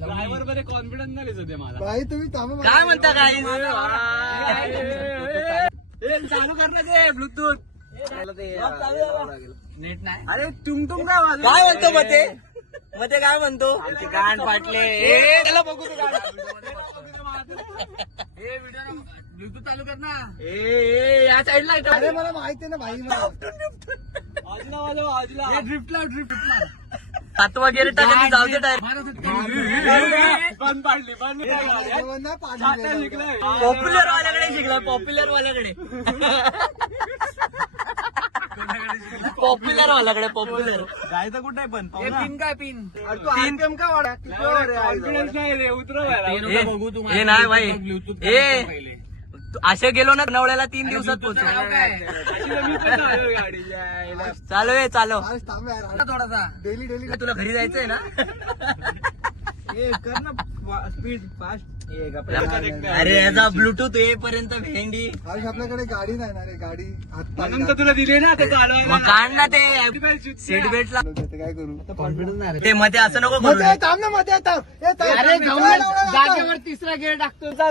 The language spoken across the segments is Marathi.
ड्रायव्हर मध्ये कॉन्फिडन्स नाही दिसत मला. भाई तुम्ही थांबा. काय म्हणता काय चालू करणार ते ब्लूटूथ नेट नाही. अरे तुम काय वाजव. काय म्हणतो मध्ये काय म्हणतो आमचे गाण फाटले. त्याला बघू ते गाणं. ब्लूटूथ चालू कर ना. या साईडला अरे मला माहिती आहे ना भाई. आजला वाजव आजला. ड्रिफ्टला ड्रिफ्टला. सातवा गेअर टाकली जाऊ दे टायर. बंद पाडली बंद शिकलाय. पॉप्युलर वाल्याकडे शिकलाय. पॉप्युलर वाल्याकडे जायचं कुठे पण पिन काय पिन तीन का वाढा कॉन्फिडन्स नाही रे उतरवायला. बघू तू हे नाही भाई. हे असे गेलो ना नवळ्याला 3 दिवसात पोहोचू. गाडी चालू आहे चालव. थांब यार. थोडासा डेली डेली तुला घरी जायचंय ना. कर ना स्पीड फास्ट. अरे याचा ब्लूटूथ येईपर्यंत भेंडी. आज आपल्याकडे गाडी नाही ना रे. गाडी म्हणून तर तुला दिले ना ते चालवायला. मग काढ ना ते सीट बेल्ट ला. काय करू. कॉन्फिडन्स नाही ते मध्ये असं नको करू. मध्ये थांब ना मध्ये थांब. हे थांब. अरे जागेवर तिसरा गेअर टाकतो. तुला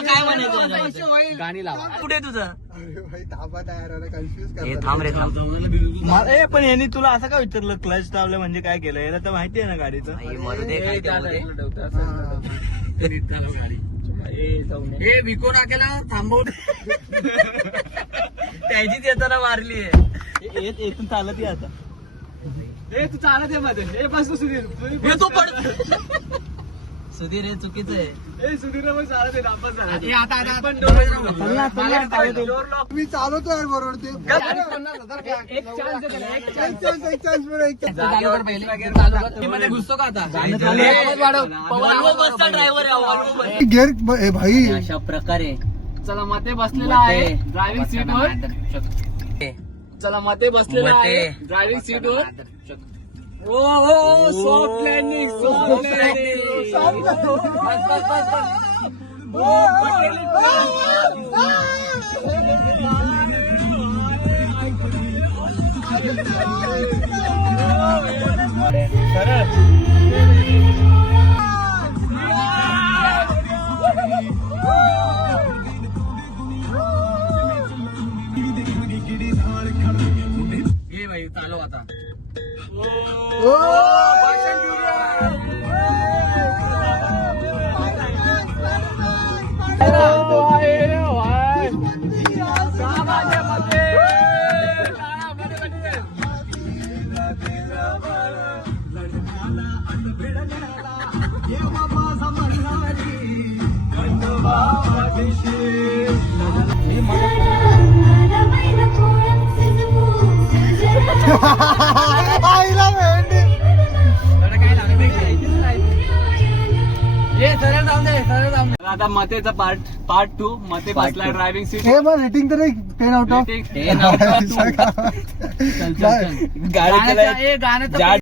काय म्हणायचं गाणी लावा. कुठे तुझं. अरे भाई थांबा ना यार. कन्फ्युज हे करतात. थांब रे थांब. पण यांनी तुला असं का विचारलं क्लच लावलं म्हणजे काय केलं याला तर माहिती आहे ना गाडीचं. आई, मरू दे, काय ते बोलते. हे विको टाकेला थांबव. त्याचीच येताना मारली आहे. येथून चालत आता. हे तू चालत आहे मध्ये. हे बस तू सुधीर. तू पड. सुधीर हे चुकीचं आहे. हे सुधीर पण चालत आहे. नापास झाला. मी चालवतो यार बरोबर ते. एक चान्स एक चान्स बरोबर एक chance. घुसतो का आता. वॉल्वो बसचा ड्रायव्हर आहे वॉल्वो बस. गिअर भाई. अशा प्रकारे चला मते बसलेला आहे ड्रायव्हिंग सीट वर. चला मते बसलेला आहे ड्रायव्हिंग सीट वर. ओ सॉफ्ट लँडिंग सॉफ्ट लँडिंग. बस बस बस बस. ये भाई चालव आता. आईला भेंडी. आता मतेचा पार्ट 2 मते बसला ड्रायव्हिंग सीट. हे मग रेटिंग तर 10 आउट ऑफ. गाण्याचं